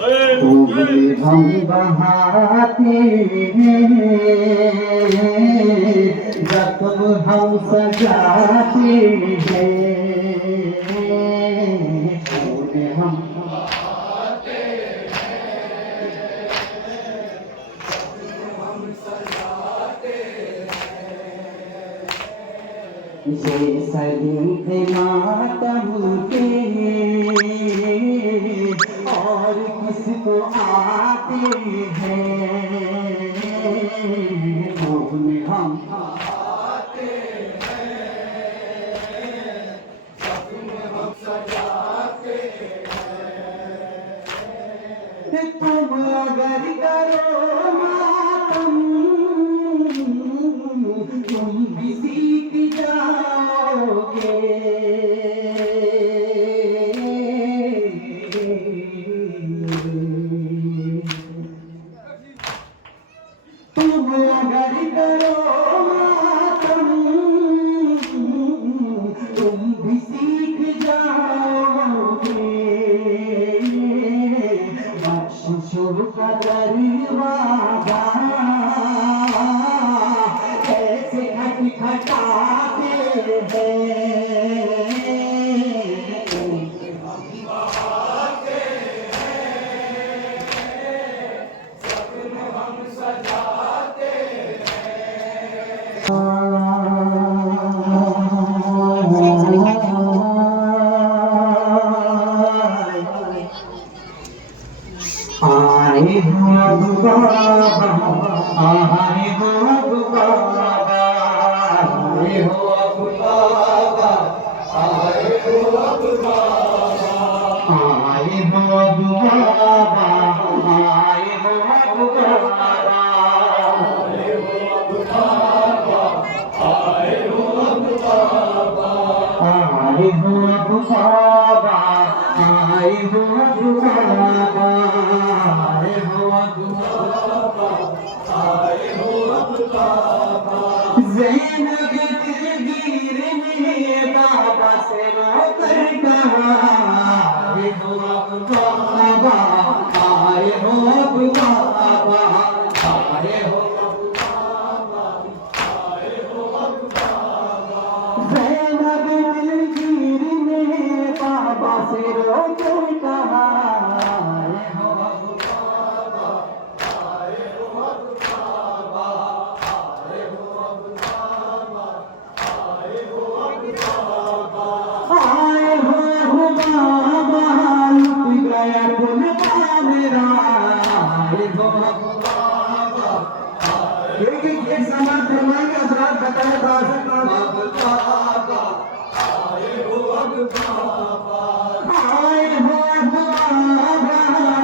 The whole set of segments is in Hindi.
खूबे हम बहाते हैं, जख्म हम सजाते हैं, खूबे हम ये सलीके मातम के और किसको आते हैं, खून हम तुम अगर करो मातम तुम भी सीख जाओगे, तुम अगर करो मातम तुम भी सीख जाओगे, बख्शिश का दरवाज़ा कैसे खटखटाते हैं, आए हो अब बाबा, आए हो अब बाबा, आए हो अब बाबा, आए हो अब बाबा, आए हो अब बाबा, आए हो अब बाबा, आए हो अब बाबा, आए हो अब बाबा, आए हो अब बाबा, आए हो अब बाबा, आए हो अब बाबा, आए हो अब बाबा, ज़ैनब दिलगीर ने बाबा से रोकर कहा, आए हो अब बाबा, आए हो अब बाबा, आए हो अब बाबा, आए हो अब बाबा, ज़ैनब दिलगीर ने बाबा से रोकर कहा, आए हो अब बाबा, आए हो अब बाबा, आए हो अब बाबा, आए हो अब बाबा, आए हो बाबा, लुट गया गुनहा मेरा, आए हो अब बाबा, एक समान फरमाएंगे हज़रात बताए बाबा, आए हो अब बाबा, आए हो अब बाबा,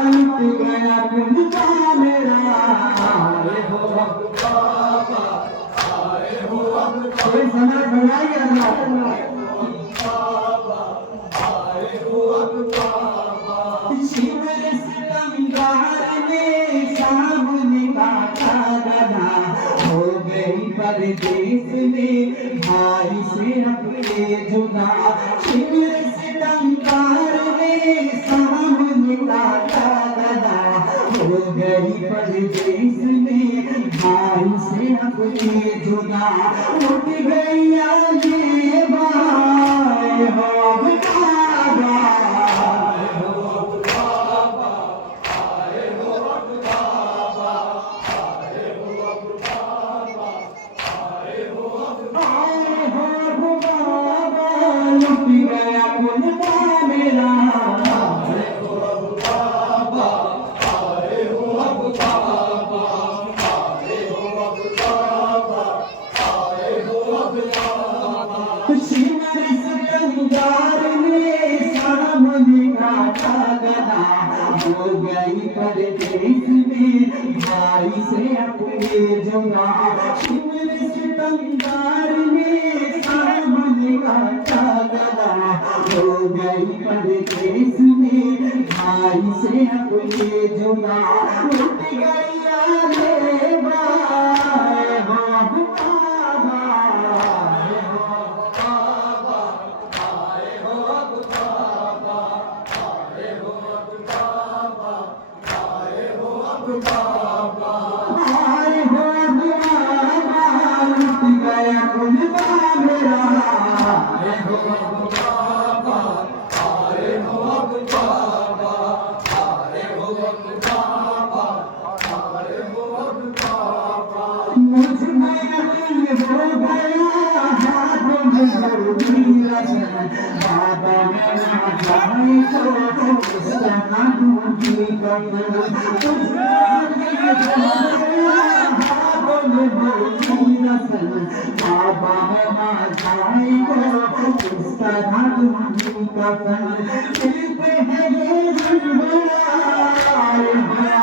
लुट गया गुनहा मेरा, आए हो अब बाबा, आए हो अब बाबा, कोई समान फरमाएंगे हज़रात बाबा, आए हो अब बाबा, शिवर सितमगार ने सामने काटा गधा, हो गई परदेस में भाई से अपने जुदा, शिवर सितमगार ने सामने काटा गधा, हो गई परदेस में भाई से अपने जुदा, उठ गई ये बाय हो बाबा, आए हो अब बाबा, आए हो अब बाबा, आए हो अब बाबा, आए हो अब बाबा, लुट गया गुनहा मेरा, आए हो अब बाबा, आए हो अब बाबा, आए हो अब बाबा, आए हो अब बाबा, शिवर सिकंदर ने सामने काटा गधा, हो गई परदेस में भाई से अपने जुदा, शिवर सिकंदर ने सामने काटा गधा, हो गई परदेस में भाई से अपने जुदा, उठ गई ये बाय हो बाबा, आए हो बाबा, आए हो अब बाबा, आए हो अब बाबा, आए हो अब बाबा लुट गया कुलबा मेरा आए हो अब बाबा आए हो अब बाबा आए हो अब बाबा आए हो अब बाबा मुझ में यकीन हो गया हाथों में होगी रचन बाबा मेरा जाए तो उसका दूंगी कमर मुझ में यकीन हो गया हाथों में होगी रचन बाबा मेरा जाए तो उसका दूंगी कमर दिल पे है ये जुर्माना आए हैं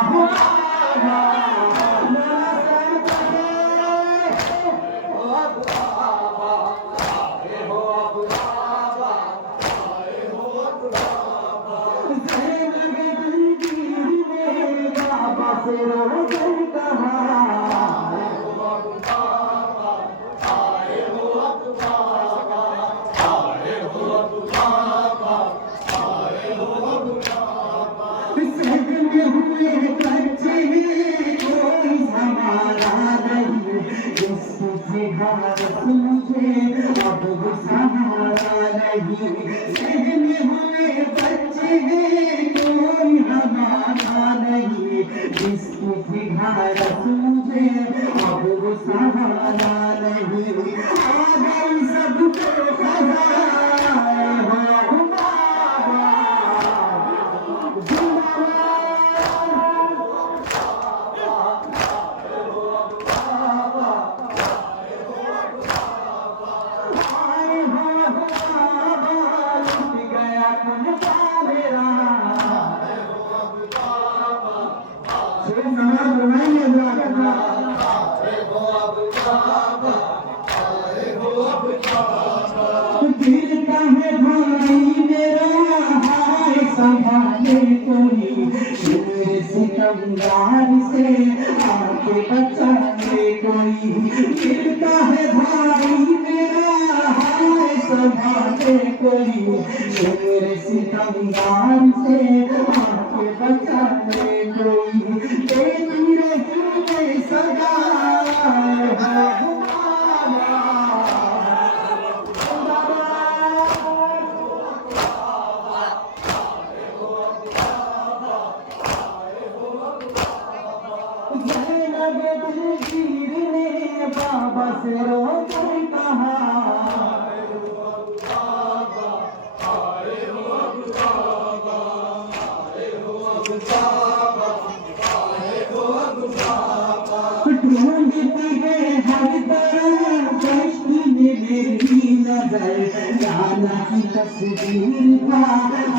बाबा मुझे अब सहारा नहीं सहने हुए बच्चे हैं कोई हमारा नहीं जिसकी सिहारत मुझे अब वो सहारा नहीं आ गई सबको खजाए हो बाबा दिल का है भाई मेरा हाय संभाले कोई मेरे सितमगार से आके बचाने कोई दिल का है भाई मेरा हाय संभाले कोई मेरे सितमगार से आके बचाने कोई तेरी रही सदा बाबा से रो कर कहा ढूंढती है हर तरफ कश्त में मेरी नजर नाना की तस्वीर था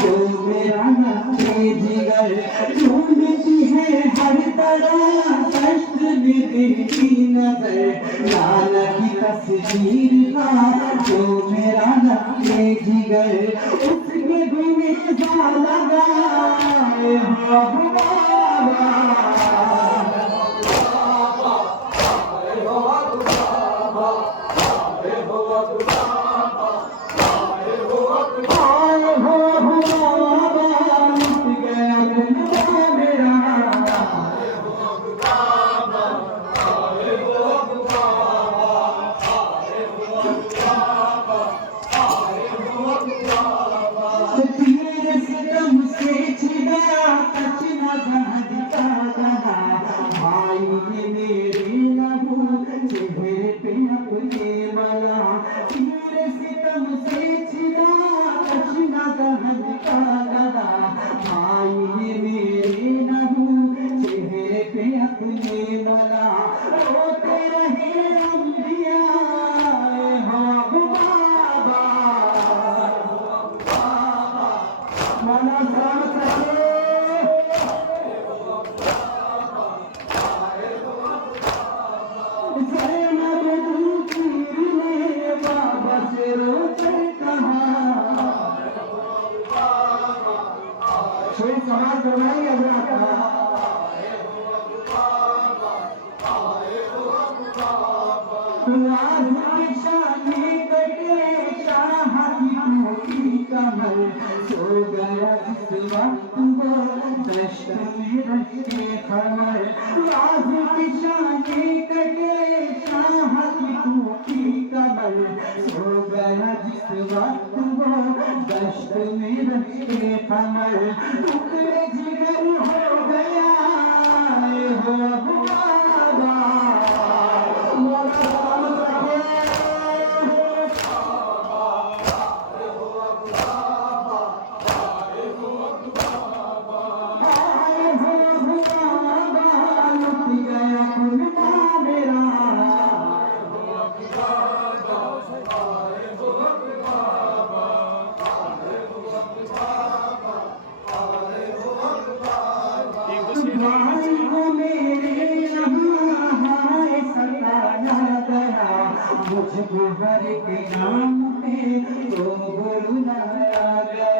जो मेरा नक्शे जिगर ढूंढती है हर तरफ कश्त में मेरी नजर नाना की तस्वीर था जो मेरा नक्शे जिगर उसके बिना जा लगाए हो बाबा समाज बनाई कमल सो गया इस वक्त वो दश्त में के खबर राज की शाने कटे शाह की टूटी कमर सो गया जिस वक्त वो दश्त में रखे खमर टुकड़े जिगर हो गया हो बाबा भाई को मेरे यहाँ हाय सताया गया मुझको हर के नाम पे तो बुलाया गया